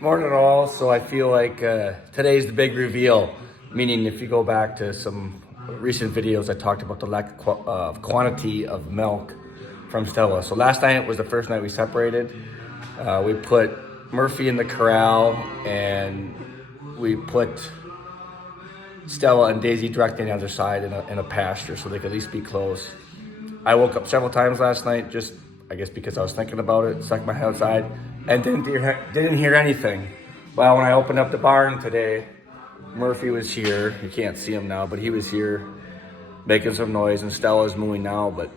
Morning all. So I feel like today's the big reveal, meaning if you go back to some recent videos, I talked about the lack of quantity of milk from Stella. So last night was the first night we separated. We put Murphy in the corral and we put Stella and Daisy directly on the other side in a pasture so they could at least be close. I woke up several times last night, just I guess because I was thinking about it, stuck my head outside, and didn't hear anything. Well, when I opened up the barn today, Murphy was here. You can't see him now, but he was here making some noise, and Stella's mooing now. But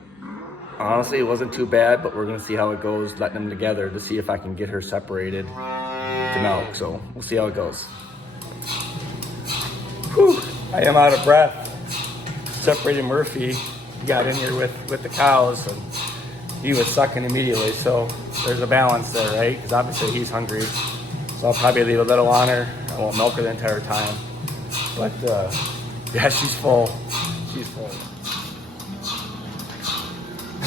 honestly, it wasn't too bad, but we're gonna see how it goes, letting them together to see if I can get her separated to milk. So we'll see how it goes. Whew, I am out of breath. Separated Murphy, got in here with the cows, and he was sucking immediately, so there's a balance there, right? Because obviously he's hungry, so I'll probably leave a little on her. I won't milk her the entire time, but yeah, she's full. She's full.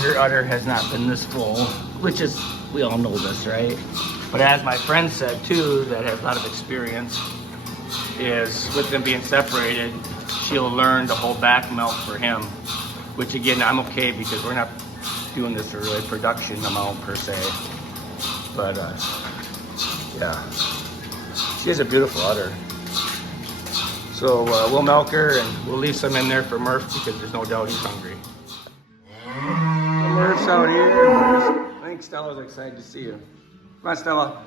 Her udder has not been this full, which is, we all know this, right? But as my friend said too, that has a lot of experience, is with them being separated, she'll learn to hold back milk for him, which again, I'm okay because we're not doing this for really production amount per se, but yeah, she has a beautiful udder. So we'll milk her and we'll leave some in there for Murph because there's no doubt he's hungry. Murph's out here. I think Stella's excited to see you. Come on, Stella.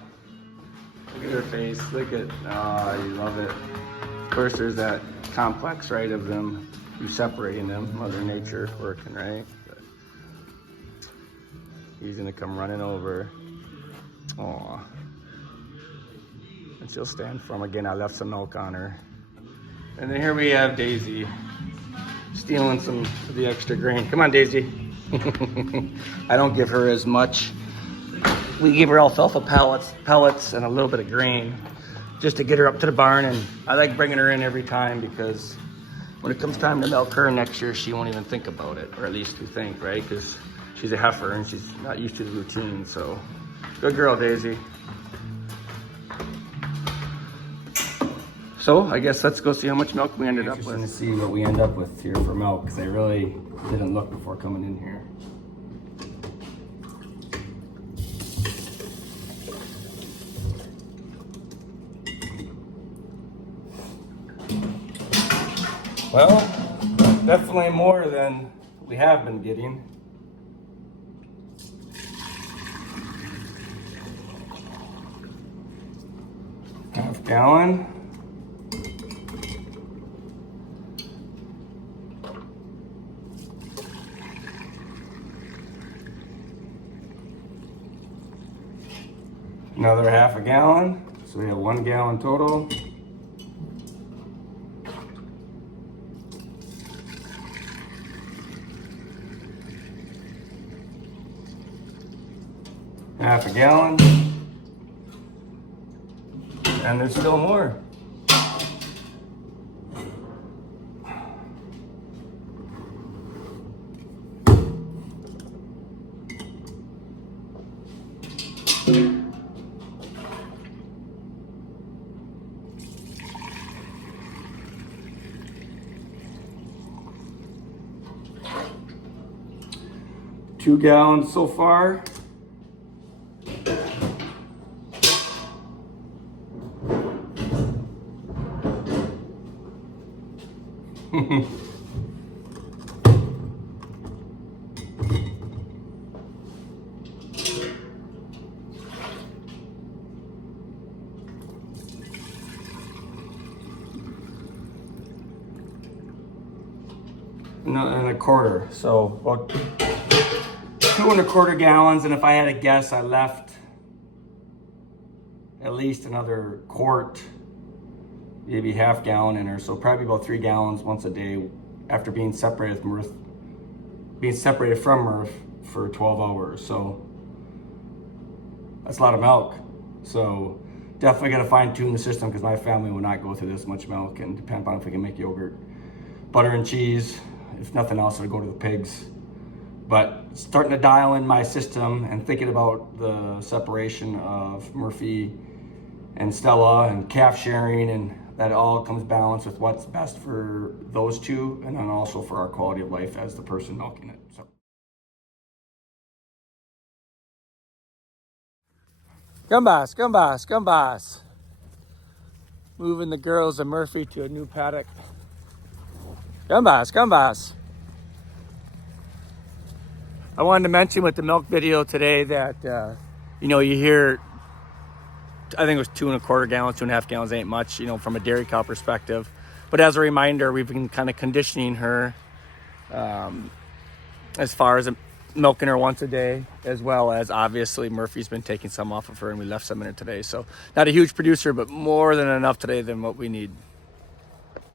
Look at her face. Look at, oh, you love it. Of course, there's that complex, right, of them, you separating them, Mother Nature working, right? He's gonna come running over. Aw. And she'll stand for him. Again, I left some milk on her. And then here we have Daisy, stealing some of the extra grain. Come on, Daisy. I don't give her as much. We give her alfalfa pellets and a little bit of grain just to get her up to the barn. And I like bringing her in every time because when it comes time to milk her next year, she won't even think about it, or at least we think, right? Because she's a heifer and she's not used to the routine, so good girl, Daisy. So I guess let's go see how much milk we ended up with. To see what we end up with here for milk, because I really didn't look before coming in here. Well, definitely more than we have been getting. Half gallon. Another half a gallon. So we have 1 gallon total. Half a gallon. And there's still more. Two gallons so far. And a quarter, so about 2 1/4 gallons. And if I had to guess, I left at least another quart, maybe half gallon in her, so probably about 3 gallons once a day after being separated from Murph for 12 hours. So that's a lot of milk. So definitely got to fine tune the system because my family will not go through this much milk, and depend on if we can make yogurt, butter and cheese. If nothing else, it'll go to the pigs. But starting to dial in my system and thinking about the separation of Murphy and Stella and calf sharing, and that all comes balanced with what's best for those two, and then also for our quality of life as the person milking it. So. Gumbas, Gumbas, Gumbas. Moving the girls and Murphy to a new paddock. Gumbas, Gumbas. I wanted to mention with the milk video today that, you hear, I think it was 2.25 gallons, 2.5 gallons ain't much, from a dairy cow perspective. But as a reminder, we've been kind of conditioning her as far as milking her once a day, as well as obviously Murphy's been taking some off of her and we left some in it today. So not a huge producer, but more than enough today than what we need.